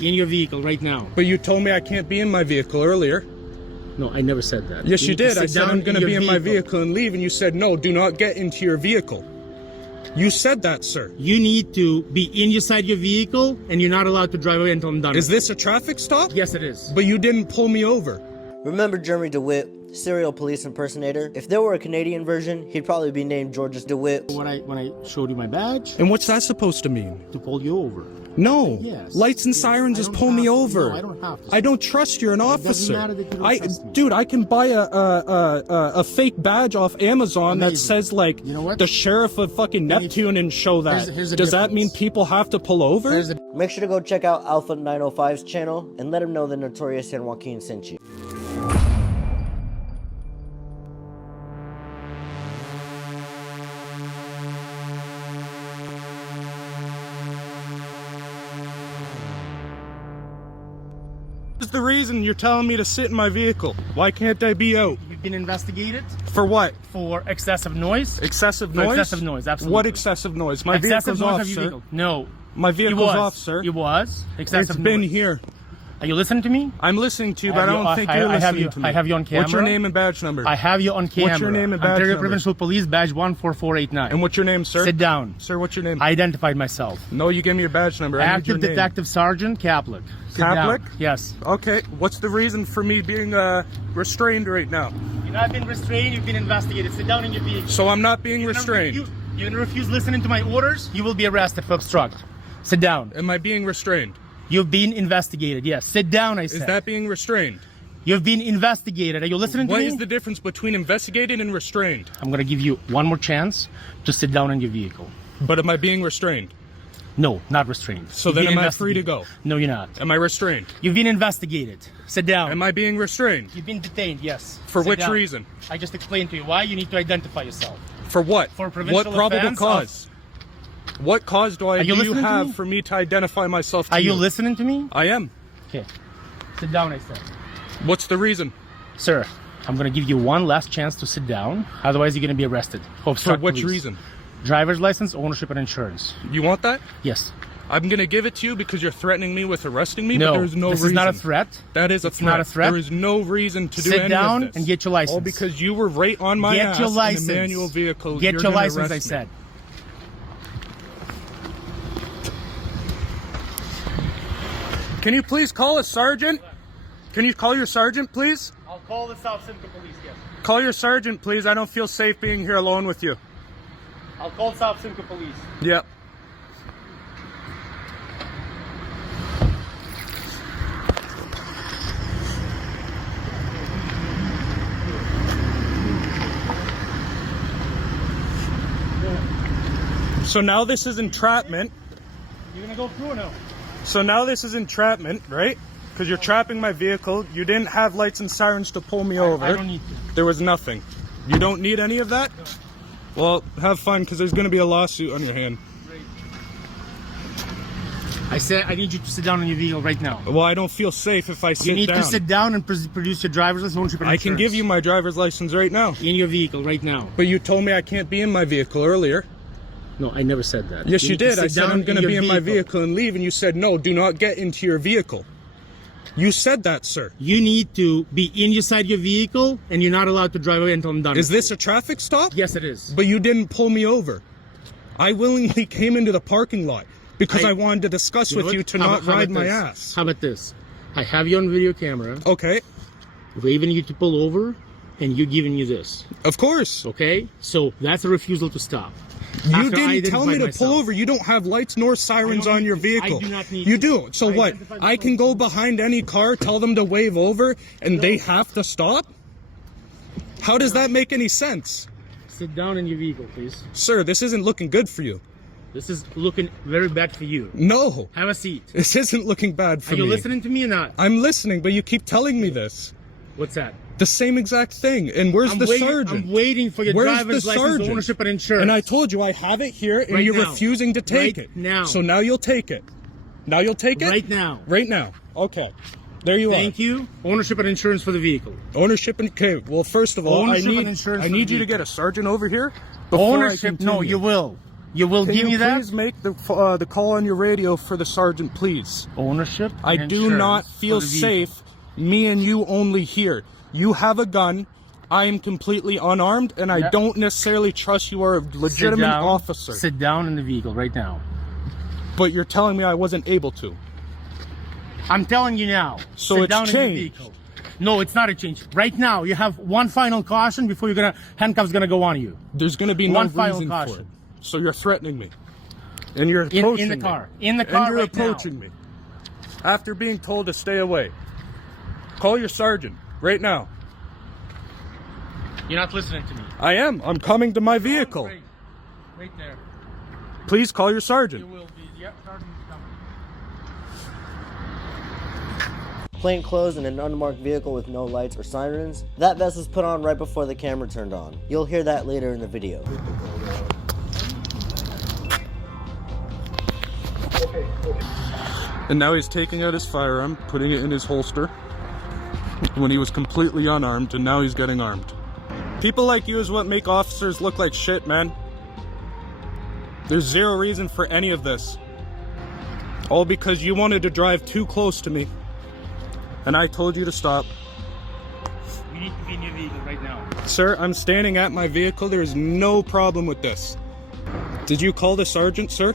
In your vehicle right now. But you told me I can't be in my vehicle earlier. No, I never said that. Yes, you did. I said I'm going to be in my vehicle and leave, and you said, no, do not get into your vehicle. You said that, sir. You need to be inside your vehicle, and you're not allowed to drive away until I'm done. Is this a traffic stop? Yes, it is. But you didn't pull me over. Remember Jeremy DeWitt, serial police impersonator? If there were a Canadian version, he'd probably be named Georges DeWitt. When I showed you my badge, And what's that supposed to mean? to pull you over. No. Yes. Lights and sirens I just don't pull me have to. over. No, I don't have to. I don't trust you're an officer. matter that you don't trust me. Dude, I can buy a fake badge off Amazon that Amazing. says like You know what? the sheriff of fucking Neptune and show that. Here's the Does that difference. mean people have to pull over? Make sure to go check out Alpha 905's channel and let him know the notorious San Joaquin sent you. What's the reason you're telling me to sit in my vehicle? Why can't I be out? You've been investigated For what? for excessive noise. Excessive For noise? excessive noise, absolutely. What excessive noise? My Excessive vehicle's noise off, of your sir. vehicle. No. My It vehicle's was. off, sir. It was. Excessive It's been noise. here. Are you listening to me? I'm listening to you, but I don't think you're I have listening you, to me. I have you on camera. What's your name and badge number? I have you on camera. What's your name and badge Ontario number? Provincial Police badge 14489. And what's your name, sir? Sit down. Sir, what's your name? I identified myself. No, you gave me your badge number. I need your Active name. Detective Sergeant ℍ𝕀ℙ. Sit ℍ𝕀ℙ? down. Yes. Okay, what's the reason for me being restrained right now? You've not been restrained, you've been investigated. Sit down in your vehicle. So I'm not being restrained. You're going to refuse listening to my orders, you will be arrested for obstruct. Sit down. Am I being restrained? You've been investigated. Yes. Sit down, I said. Is that being restrained? You've been investigated. Are you listening to What me? is the difference between investigated and restrained? I'm going to give you one more chance to sit down in your vehicle. But am I being restrained? No, not restrained. So You've then been am I free to investigated. go? No, you're not. Am I restrained? You've been investigated. Sit down. Am I being restrained? You've been detained, yes. For Sit which down. reason? I just explained to you why you need to identify yourself. For what? For provincial what probable offense cause? What cause do you you listening to have me? for me to identify myself to Are you listening to me? I am. Okay. Sit down, I said. What's the reason? Sir, I'm going to give you one last chance to sit down. Otherwise, you're going to be arrested. For Obstruct which police. reason? Driver's license, ownership, and insurance. You want that? Yes. I'm going to give it to you because you're threatening me with arresting me, No, but there's no this reason. is not a threat. That is a It's threat. not a threat. There is no reason to do Sit any down of this. and get your license. All because you were right on my Get ass your license. in a manual vehicle. Get you're your gonna license, arrest I me. said. Can you please call a sergeant? Can you call your sergeant, please? I'll call the South Simcoe Police, yes. Call your sergeant, please. I don't feel safe being here alone with you. I'll call South Simcoe Police. Yep. So now this is entrapment. You're going to go through or no? So now this is entrapment, right? Because you're trapping my vehicle. You didn't have lights and sirens to pull me over. I don't need to. There was nothing. You don't need any of that? Well, have fun, because there's going to be a lawsuit on your hand. Great. I said I need you to sit down in your vehicle right now. Well, I don't feel safe if I sit You need down. to sit down and produce your driver's license, ownership, and I can insurance. give you my driver's license right now. In your vehicle right now. But you told me I can't be in my vehicle earlier. No, I never said that. Yes, you need to did. sit I said down I'm going to your be in my vehicle and leave, and you said, no, do not get into your vehicle. You said that, sir. You need to be inside your vehicle, and you're not allowed to drive away until I'm done. Is this a traffic stop? Yes, it is. But you didn't pull me over. I willingly came into the parking lot because I wanted to discuss with you to not ride my ass. How about this? I have you on video camera, Okay, waving you to pull over, and you giving you this. of course. Okay? So that's a refusal to stop. You After I didn't tell me to identified pull myself. over. You don't have lights nor sirens I don't on need your to. vehicle. I do not need you to. do. So I what? identified I can go behind any car, tell them to wave over, and they have to stop? How does that make any sense? Sit down in your vehicle, please. Sir, this isn't looking good for you. This is looking very bad for you. No, Have a seat. this isn't looking bad for Are you me. listening to me or not? I'm listening, but you keep telling me this. What's that? The same exact thing. And where's the sergeant? I'm waiting for your Where's driver's the license, sergeant? ownership, and insurance. And I told you I have it here, and Right you're now. refusing to take Right it. now. So now you'll take it. Now you'll take it? Right now. Right now. Okay. There you Thank you. Ownership and insurance for the vehicle. are. Ownership and okay. Well, first of all, Ownership I and insurance need for you the to vehicle. get a sergeant over here. before I Ownership? No, continue. you will. You will Can give me you that? please make the call on your radio for the sergeant, please? Ownership? I and do not insurance feel for the vehicle. safe, me and you only here. You have a gun. I am completely unarmed, and I don't necessarily trust you are a legitimate officer. Sit down in the vehicle right now. But you're telling me I wasn't able to. I'm telling you now. So sit it's down in the changed. vehicle. No, it's not a change. Right now, you have one final caution before handcuffs gonna go on you. There's going to be no One final reason caution. for it. So you're threatening me. And you're approaching in the me. car. In the car And you're right now. approaching me. After being told to stay away. Call your sergeant right now. You're not listening to me. I am. I'm coming to my vehicle. Right there. Please call your You sergeant. will be. Yep, sergeant is coming. Plain clothes in an unmarked vehicle with no lights or sirens. That vest was put on right before the camera turned on. You'll hear that later in the video. And now he's taking out his firearm, putting it in his holster when he was completely unarmed, and now he's getting armed. People like you is what make officers look like shit, man. There's zero reason for any of this. All because you wanted to drive too close to me, and I told you to stop. You need to be in your vehicle right now. Sir, I'm standing at my vehicle. There is no problem with this. Did you call the sergeant, sir?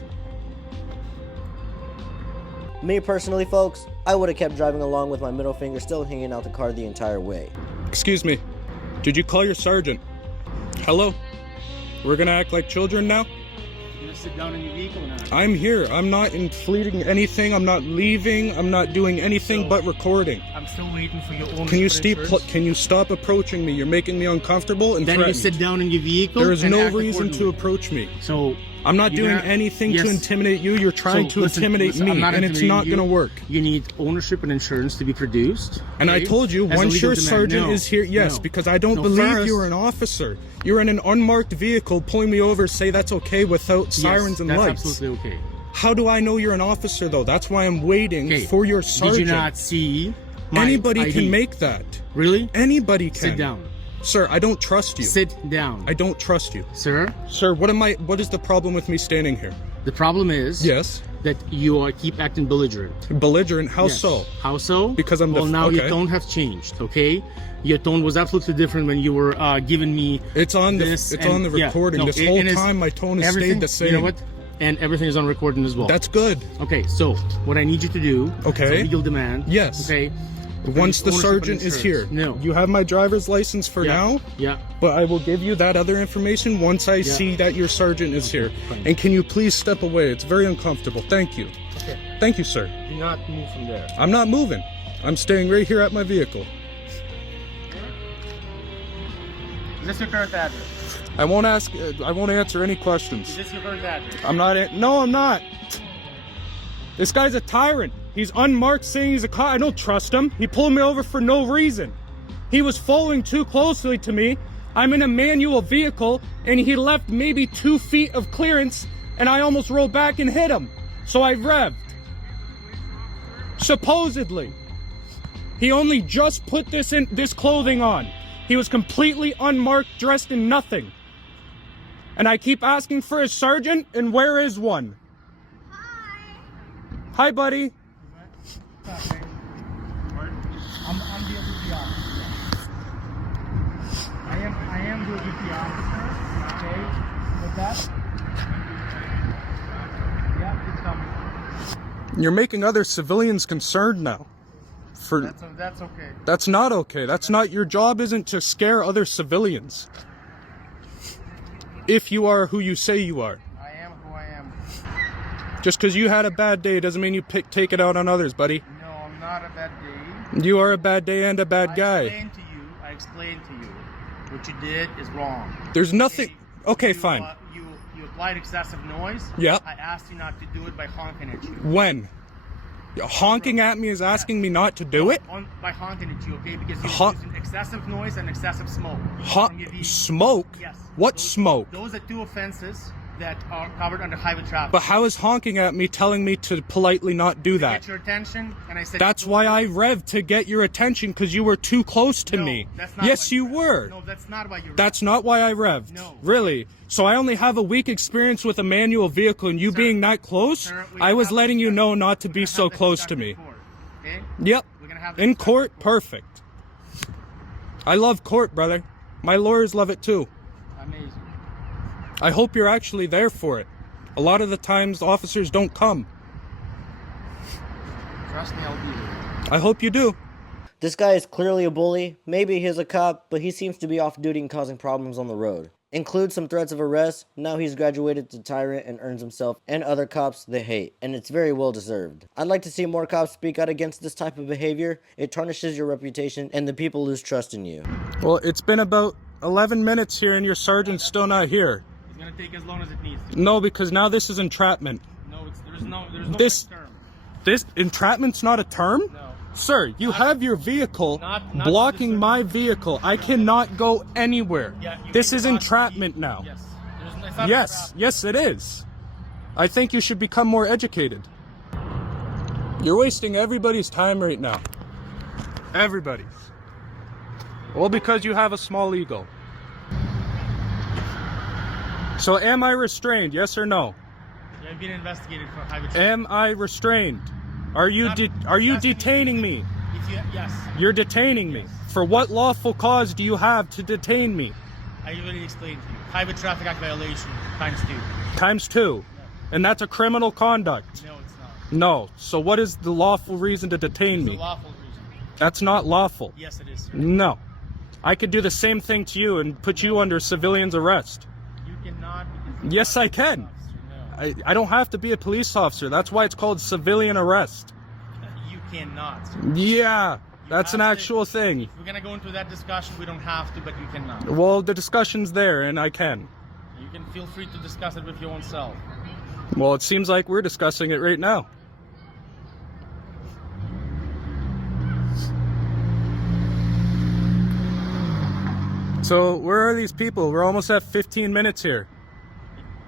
Me personally, folks, I would have kept driving along with my middle finger still hanging out the car the entire way. Excuse me. Did you call your sergeant? Hello? We're gonna act like children now? You gonna sit down in your vehicle or not? I'm here. I'm not inflating anything. I'm not leaving. I'm not doing anything but recording. I'm still waiting for your own. Can you stop approaching me? You're making me uncomfortable and Then you threatened. sit down in your vehicle. There is and no act reason to accordingly. approach me. So I'm not you're doing gonna- anything yes. to intimidate you. You're trying to listen, intimidate I'm me, not and it's intimidating not you. going to work. You need ownership and insurance to be produced. And I okay? told you, As a once legal your demand. sergeant No. is here, yes, No. because I don't No, believe first- you're an officer. You're in an unmarked vehicle, pulling me over, say that's okay without sirens and that's lights. absolutely okay. How do I know you're an officer, though? That's why I'm waiting Okay. for your sergeant. Did you not see my Anybody ID? can make that. Really? Anybody can. Sit down. Sir, I don't trust you. Sit down. I don't trust you. Sir, Sir, what is the problem with me standing here? the problem is Yes. that you keep acting belligerent. Belligerent, how Yes. so? How so? Because I'm the- well, now okay. your tone has changed, okay? Your tone was absolutely different when you were giving me It's on the this. on the recording. No, this it- whole it is- time my tone has everything- stayed the same. You know what? And everything is on recording as well. That's good. Okay, so what I need you to do Okay. is a legal demand. Yes. Okay. Once the ownership and sergeant is here. insurance. No. You have my driver's license for Yeah. now, Yeah. but I will give you that other information once I see that your sergeant is here. fine. And can you please step away? It's very uncomfortable. Thank you. Okay. Thank you, sir. Do not move from there. I'm not moving. I'm staying right here at my vehicle. Is this your current address? I won't answer any Is questions. this your current address? I'm not. No, I'm not. This guy's a tyrant. He's unmarked, saying he's a cop. I don't trust him. He pulled me over for no reason. He was following too closely to me. I'm in a manual vehicle, and he left maybe 2 feet of clearance, and I almost rolled back and hit him. So I revved. Supposedly. He only just put this clothing on. He was completely unmarked, dressed in nothing. And I keep asking for a sergeant, and where is one? Hi, buddy. I'm the duty officer. I am the duty officer. Okay. With that. Yeah, it's coming. You're making other civilians concerned now. That's okay. That's not okay. That's not your job. Isn't to scare other civilians. If you are who you say you are. I am who I am. Just because you had a bad day doesn't mean you take it out on others, buddy. No, I'm not a bad day. You are a bad day and a bad guy. I explained to you. What you did is wrong. There's nothing. Okay, fine. You applied excessive noise. Yeah. I asked you not to do it by honking at you. When? Honking at me is asking me not to do it? By honking at you, okay? Because you're Hon- using excessive noise and excessive smoke. from your vehicle. Smoke? Yes. What Those- smoke? Those are two offenses. that are covered under highway traffic. But how is honking at me telling me to politely not do that? Get your attention, and I said. That's why I revved to get your attention, because you were too close to me. That's not yes, why you revved. were. No, that's not why you revved. That's not why I revved. No. Really? So I only have a weak experience with a manual vehicle, and you Sir, being that close, sir, I was letting you know not to be so close to me. Okay? Yep. We're gonna have this In discussion court, in court. perfect. I love court, brother. My lawyers love it too. Amazing. I hope you're actually there for it. A lot of the times, officers don't come. Trust me, I'll be there. I hope you do. This guy is clearly a bully. Maybe he's a cop, but he seems to be off duty and causing problems on the road. Includes some threats of arrest. Now he's graduated to tyrant and earns himself and other cops they hate, and it's very well deserved. I'd like to see more cops speak out against this type of behavior. It tarnishes your reputation and the people lose trust in you. Well, it's been about 11 minutes here and your sergeant's still not here. It's gonna take as long as it needs to. No, because now this is entrapment. No, there's no This- such term. This entrapment's not a term? No. Sir, you have your vehicle not blocking this- my vehicle. I cannot go anywhere. Yeah, you This can is block entrapment the- now. Yes. It's not Yes, entrapment. yes it is. I think you should become more educated. You're wasting everybody's time right now. Everybody's. All because you have a small ego. So am I restrained, yes or no? Yeah, I've been investigated for highway traffic. Am I restrained? Are you detaining me? Yes. You're detaining me. For what lawful cause do you have to detain me? I already explained to you. Highway Traffic Act violation ×2. Times 2. And that's a criminal conduct. No, it's not. No. So what is the lawful reason to detain It's a me? lawful reason. That's not lawful. Yes, it is, sir. No. I could do the same thing to you and put you under civilian's arrest. You cannot. Because Yes, you're I not a can. police officer, no. I don't have to be a police officer. That's why it's called civilian arrest. You cannot, sir. Yeah, that's an have to- actual thing. If we're gonna go into that discussion, we don't have to, but you cannot. Well, the discussion's there, and I can. You can feel free to discuss it with your own self. Well, it seems like we're discussing it right now. So, where are these people? We're almost at 15 minutes here.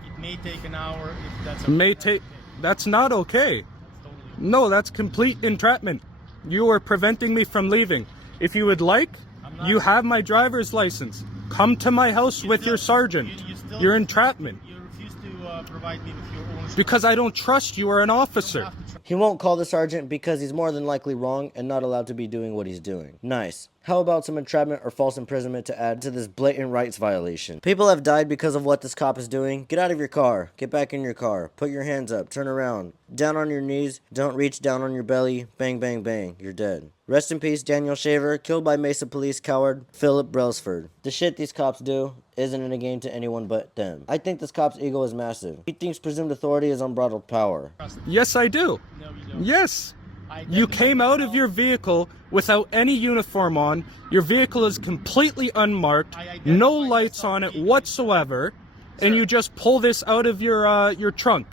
It may take an hour if that's May that's take... okay. That's not okay. That's totally No, that's complete entrapment. You are preventing me from leaving. If you would like, I'm not- you have my driver's license. Come to my house with your sergeant. You're entrapment. You refuse to provide me with your ownership. Because I don't trust you are an You don't officer. have to trust- He won't call the sergeant because he's more than likely wrong and not allowed to be doing what he's doing. Nice. How about some entrapment or false imprisonment to add to this blatant rights violation? People have died because of what this cop is doing. Get out of your car. Get back in your car. Put your hands up. Turn around. Down on your knees. Don't reach down on your belly. Bang, bang, bang. You're dead. Rest in peace, Daniel Shaver, killed by Mesa police coward Philip Brailsford. The shit these cops do isn't in a game to anyone but them. I think this cop's ego is massive. He thinks presumed authority is unbridled power. Yes, I do. No, you don't. Yes. I You definitely came out don't. of your vehicle without any uniform on. Your vehicle is completely unmarked, I identified no lights myself on it legally. whatsoever, and Sir. you just pull this out of your trunk.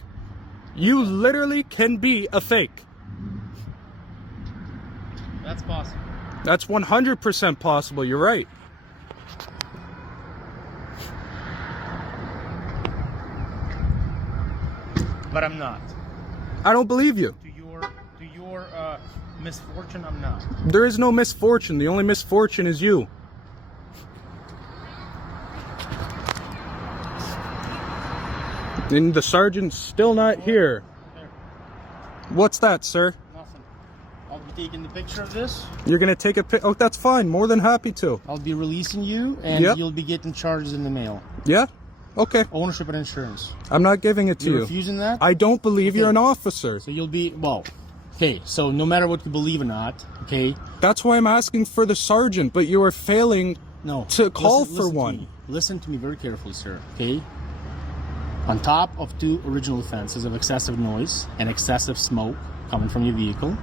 You literally can be a fake. That's possible. That's 100% possible. You're right. But I'm not. I don't believe you. To your misfortune, I'm not. There is no misfortune. The only misfortune is you. And the sergeant's still not here. There. What's that, sir? Nothing. I'll be taking the picture of this. You're gonna take a pic? Oh, that's fine. More than happy to. I'll be releasing you, and Yep. you'll be getting charges in the mail. Yeah? Okay. Ownership and insurance. I'm not giving it to You're you. refusing that? I don't believe you're Okay. an officer. So you'll be, well, okay, so no matter what you believe or not, okay? That's why I'm asking for the sergeant, but you are failing No. to call listen for to one. me. Listen to me very carefully, sir, okay? On top of 2 original offenses of excessive noise and excessive smoke coming from your vehicle,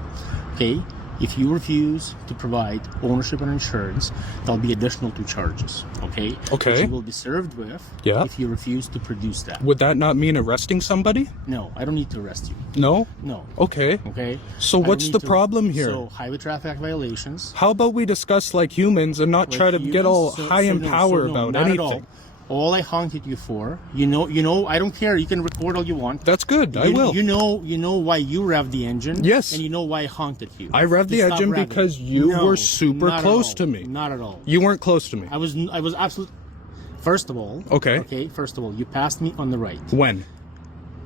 okay? If you refuse to provide ownership and insurance, there'll be additional 2 charges, okay? Okay. That you will be served with Yeah. if you refuse to produce that. Would that not mean arresting somebody? No, I don't need to arrest you. No? No. Okay. Okay? So I don't what's need the to- problem here? So, highway traffic act violations. How about we discuss like humans and not try to Like get all humans, high in no, power no, about not anything? At all. All I honked at you for, you know, I don't care. You can record all you want. That's good. I will. You know why you revved the engine. Yes. And you know why I honked at you. I revved the Stop engine revving. because you were super close to me. Not at all. You weren't close to me. I was absolutely. First of all. Okay. First of all, you passed me on the right. When?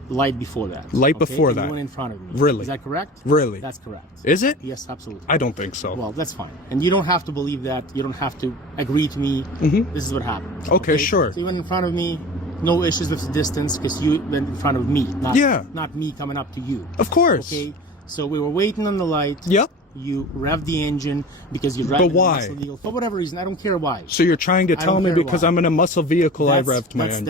Light before that. Light okay? before and that. You went in front of me. Really? Is that correct? Really? That's correct. Is it? Yes, absolutely. I don't think so. Well, that's fine. And you don't have to believe that. You don't have to agree to me. This is what happened. Okay, sure. So you went in front of me. No issues with the distance because you went in front of me. Not me coming up to you. Of course. Okay. So we were waiting on the light. Yep. You revved the engine because you're driving. But why? A muscle vehicle. For whatever reason, I don't care why. So you're trying to tell me because I'm in a muscle vehicle, I revved my engine.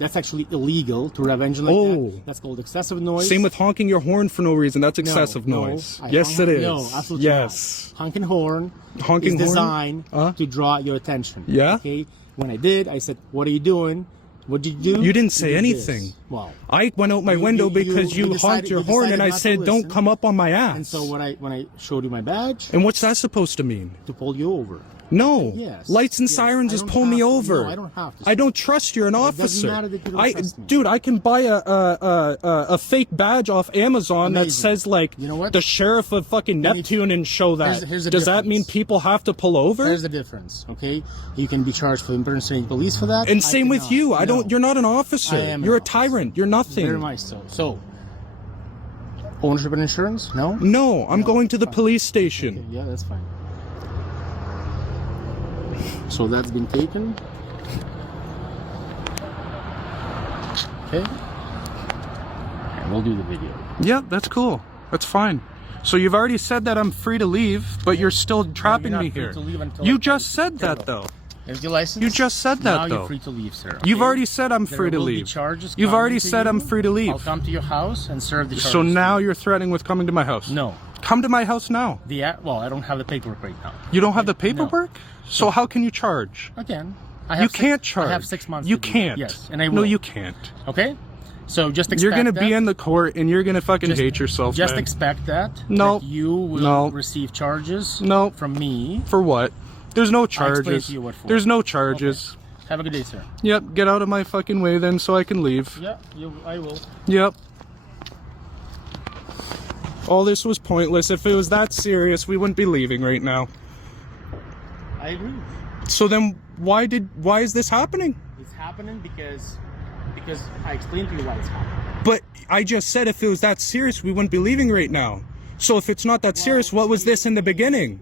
That's actually illegal to rev engine like that. That's called excessive noise. Same with honking your horn for no reason. That's excessive noise. Yes, it is. No, absolutely yes. not. Honking horn Honking is designed to draw your attention. Yeah. Okay. When I did, I said, "What are you doing?" What did you do? You didn't say anything. This. Well, I went out my window because you honked your horn and I said, "Don't come up on my ass." And so when I showed you my badge, and what's that supposed to mean? To pull you over. No. Yes. Lights and sirens just pull me over. No, I don't have to. I don't trust you're an officer. It doesn't matter that you don't trust me. Dude, I can buy a fake badge off Amazon that says like the sheriff of fucking Neptune and show that. Does that mean people have to pull over? There's the difference, okay? You can be charged for impersonating police for that. And same with you. I don't. You're not an officer. You're a tyrant. You're nothing. Very much so. So, ownership and insurance? No. No, I'm going to the police station. Okay, yeah, that's fine. So that's been taken. Okay. And we'll do the video. Yeah, that's cool. That's fine. So you've already said that I'm free to leave, but you're still trapping me here. You just said that though. Here's your license. You just said that though. Now you're free to leave, sir. Okay? You've already said I'm free to leave. You've already said I'm free to leave. I'll come to your house and serve the charges. So now you're threatening with coming to my house? No. Come to my house now. Well, I don't have the paperwork right now. You don't have the paperwork? No. So how can you charge? Again, you can't charge. I have 6 months. You can't. Yes, and I will. No, you can't. Okay. So just expect you're gonna be in the court and you're gonna fucking hate yourself. Just man. expect that. No. That you will receive charges. No. From me. For what? There's no charges. I'll explain to you what for. There's no charges. Okay. Have a good day, sir. Yep. Get out of my fucking way then, so I can leave. Yeah. I will. Yep. All this was pointless. If it was that serious, we wouldn't be leaving right now. I agree. So then, why is this happening? It's happening because I explained to you why it's happening. But I just said if it was that serious, we wouldn't be leaving right now. So if it's not that serious, what was this in the beginning?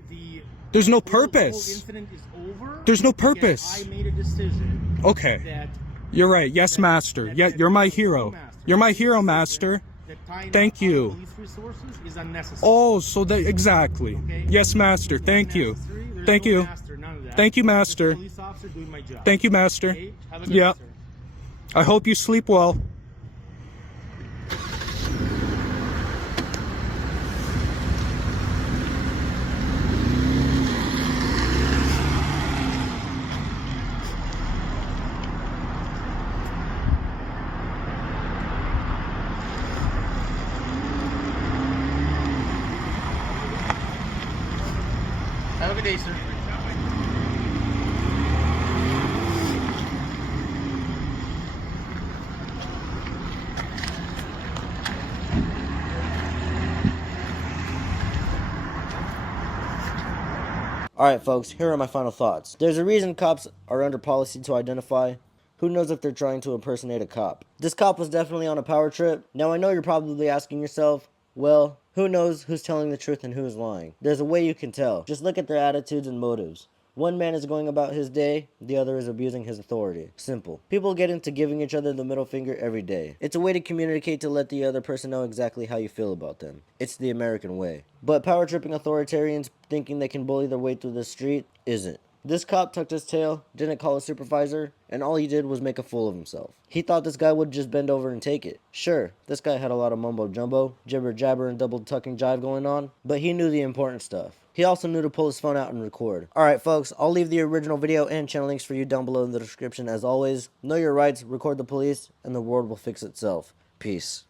There's no purpose. The whole incident is over. There's no purpose. I made a decision. Okay. You're right. Yes, master. Yeah, you're my hero. You're my hero, master. Thank you. Is unnecessary. Oh, so that exactly. Okay. Yes, master. Thank you. Thank you. Thank you, master. Thank you, master. Okay? Yeah. I hope you sleep well. Have a good day, sir. Alright folks, here are my final thoughts. There's a reason cops are under policy to identify. Who knows if they're trying to impersonate a cop? This cop was definitely on a power trip. Now I know you're probably asking yourself, well, who knows who's telling the truth and who is lying? There's a way you can tell. Just look at their attitudes and motives. One man is going about his day, the other is abusing his authority. Simple. People get into giving each other the middle finger every day. It's a way to communicate to let the other person know exactly how you feel about them. It's the American way. But power-tripping authoritarians thinking they can bully their way through the street isn't. This cop tucked his tail, didn't call his supervisor, and all he did was make a fool of himself. He thought this guy would just bend over and take it. Sure, this guy had a lot of mumbo-jumbo, jibber-jabber and double-tucking jive going on, but he knew the important stuff. He also knew to pull his phone out and record. Alright folks, I'll leave the original video and channel links for you down below in the description as always. Know your rights, record the police, and the world will fix itself. Peace.